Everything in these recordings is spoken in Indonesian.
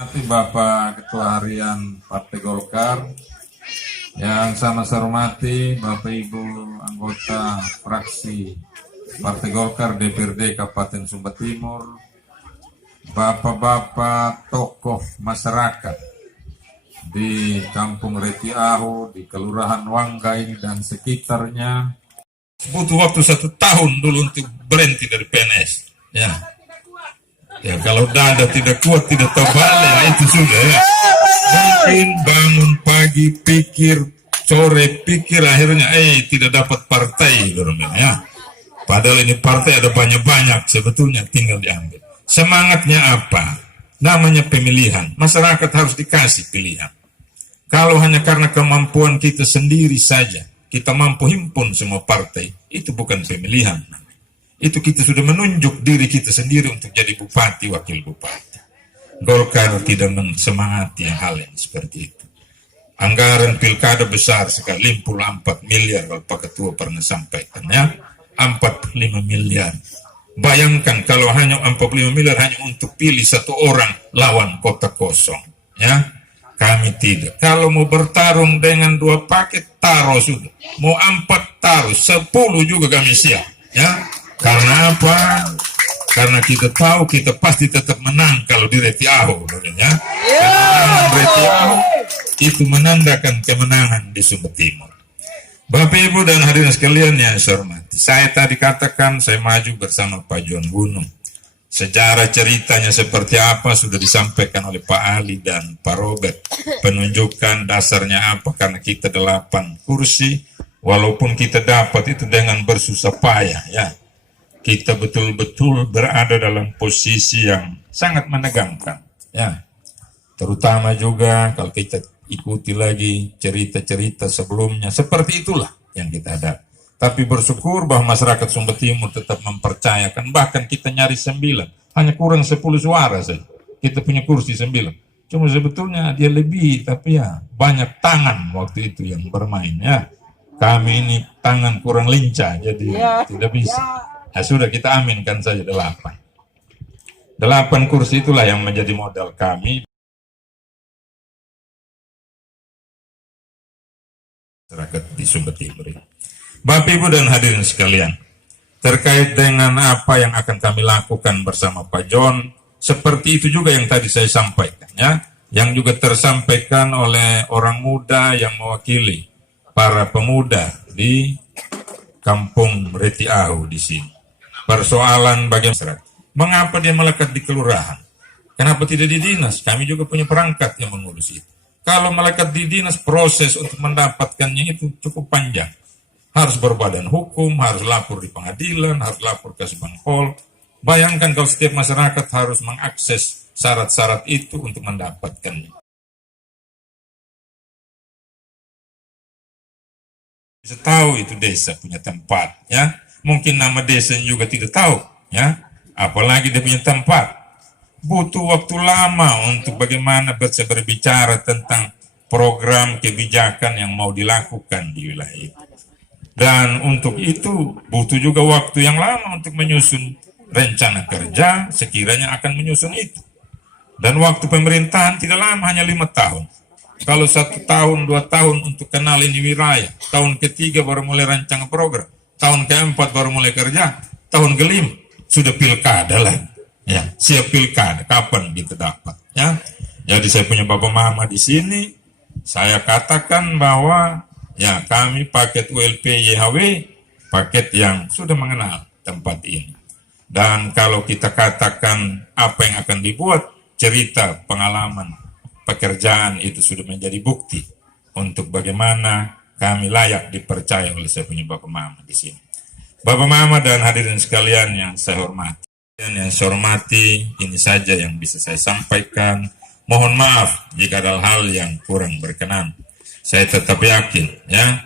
Nanti Bapak Ketua Harian Partai Golkar, yang saya hormati Bapak Ibu anggota fraksi Partai Golkar DPRD Kabupaten Sumba Timur, Bapak-bapak tokoh masyarakat di Kampung Reti Ahu, di Kelurahan Wangga ini dan sekitarnya. Butuh waktu 1 tahun dulu untuk berhenti dari PNS. Ya kalau dada tidak kuat, tidak terbalik, itu sudah ya. Mungkin bangun pagi pikir, sore pikir, akhirnya tidak dapat partai ya. Padahal ini partai ada banyak-banyak, sebetulnya tinggal diambil. Semangatnya apa? Namanya pemilihan. Masyarakat harus dikasih pilihan. Kalau hanya karena kemampuan kita sendiri saja, kita mampu himpun semua partai, itu bukan pemilihan. Itu kita sudah menunjuk diri kita sendiri untuk jadi bupati, wakil bupati. Golkar tidak semangati hal yang seperti itu. Anggaran pilkada besar sekali, 54 miliar kalau Pak Ketua pernah sampaikan ya. 45 miliar. Bayangkan kalau hanya 45 miliar hanya untuk pilih 1 orang lawan kota kosong. Ya, kami tidak. Kalau mau bertarung dengan 2 paket, taruh sudah. Mau 4 taruh, 10 juga kami siap. Ya, karena apa? Karena kita tahu kita pasti tetap menang kalau di Reti Ahu. Ya. Kemenangan Reti Ahu itu menandakan kemenangan di Sumba Timur. Bapak Ibu dan hadirin sekalian yang saya hormati, saya tadi katakan saya maju bersama Pak John Gunung. Sejarah ceritanya seperti apa sudah disampaikan oleh Pak Ali dan Pak Robert. Penunjukan dasarnya apa, karena kita 8 kursi, walaupun kita dapat itu dengan bersusah payah ya. Kita betul-betul berada dalam posisi yang sangat menegangkan ya. Terutama juga kalau kita ikuti lagi cerita-cerita sebelumnya, seperti itulah yang kita ada. Tapi bersyukur bahwa masyarakat Sumba Timur tetap mempercayakan, bahkan kita nyari 9, hanya kurang 10 suara saja. Kita punya kursi 9. Cuma sebetulnya dia lebih, tapi ya banyak tangan waktu itu yang bermain ya. Kami ini tangan kurang lincah, jadi tidak bisa. Ya sudah, kita aminkan saja 8. 8 kursi itulah yang menjadi modal kami. Masyarakat di Sumba Timur. Bapak Ibu dan hadirin sekalian, terkait dengan apa yang akan kami lakukan bersama Pak John, seperti itu juga yang tadi saya sampaikan ya, yang juga tersampaikan oleh orang muda yang mewakili para pemuda di Kampung Reti Ahu di sini. Persoalan bagaimana mengapa dia melekat di kelurahan? Kenapa tidak di dinas? Kami juga punya perangkat yang mengurus itu. Kalau melekat di dinas, proses untuk mendapatkannya itu cukup panjang. Harus berbadan hukum, harus lapor di pengadilan, harus lapor ke Subangpol. Bayangkan kalau setiap masyarakat harus mengakses syarat-syarat itu untuk mendapatkannya. Bisa tahu itu desa punya tempat, ya. Mungkin nama desanya juga tidak tahu, ya. Apalagi dia punya tempat. Butuh waktu lama untuk bagaimana bisa berbicara tentang program kebijakan yang mau dilakukan di wilayah itu. Dan untuk itu butuh juga waktu yang lama untuk menyusun rencana kerja, sekiranya akan menyusun itu. Dan waktu pemerintahan tidak lama, hanya 5 tahun. Kalau 1 tahun, 2 tahun untuk kenal ini wilayah, tahun ketiga baru mulai rancang program, tahun keempat baru mulai kerja, tahun kelima sudah pilkada lah. Ya, siap pilkada, kapan kita dapat? Ya, jadi saya punya bapak mama di sini. Saya katakan bahwa ya kami paket ULP YHW, paket yang sudah mengenal tempat ini. Dan kalau kita katakan apa yang akan dibuat, cerita pengalaman pekerjaan itu sudah menjadi bukti untuk bagaimana kami layak dipercaya oleh saya punya bapak mama di sini. Bapak mama dan hadirin sekalian yang saya hormati. Yang saya hormati, ini saja yang bisa saya sampaikan. Mohon maaf jika ada hal yang kurang berkenan. Saya tetap yakin ya,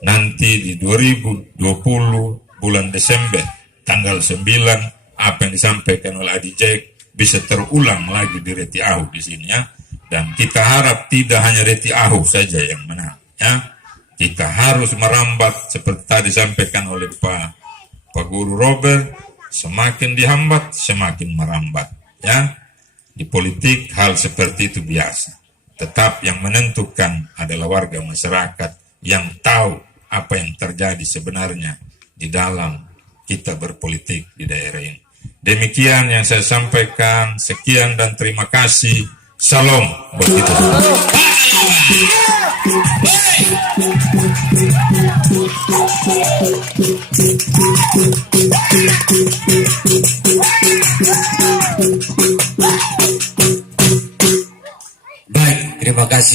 nanti di 2020 bulan Desember tanggal 9 apa yang disampaikan oleh Adi Jack bisa terulang lagi di Reti Ahu di sini ya. Dan kita harap tidak hanya Reti Ahu saja yang menang ya. Kita harus merambat seperti tadi disampaikan oleh Pak Guru Robert. Semakin dihambat, semakin merambat. Ya, Di politik hal seperti itu biasa. Tetap yang menentukan adalah warga masyarakat yang tahu apa yang terjadi sebenarnya di dalam kita berpolitik di daerah ini. Demikian yang saya sampaikan. Sekian dan terima kasih. Salam buat kita. Baik, terima kasih.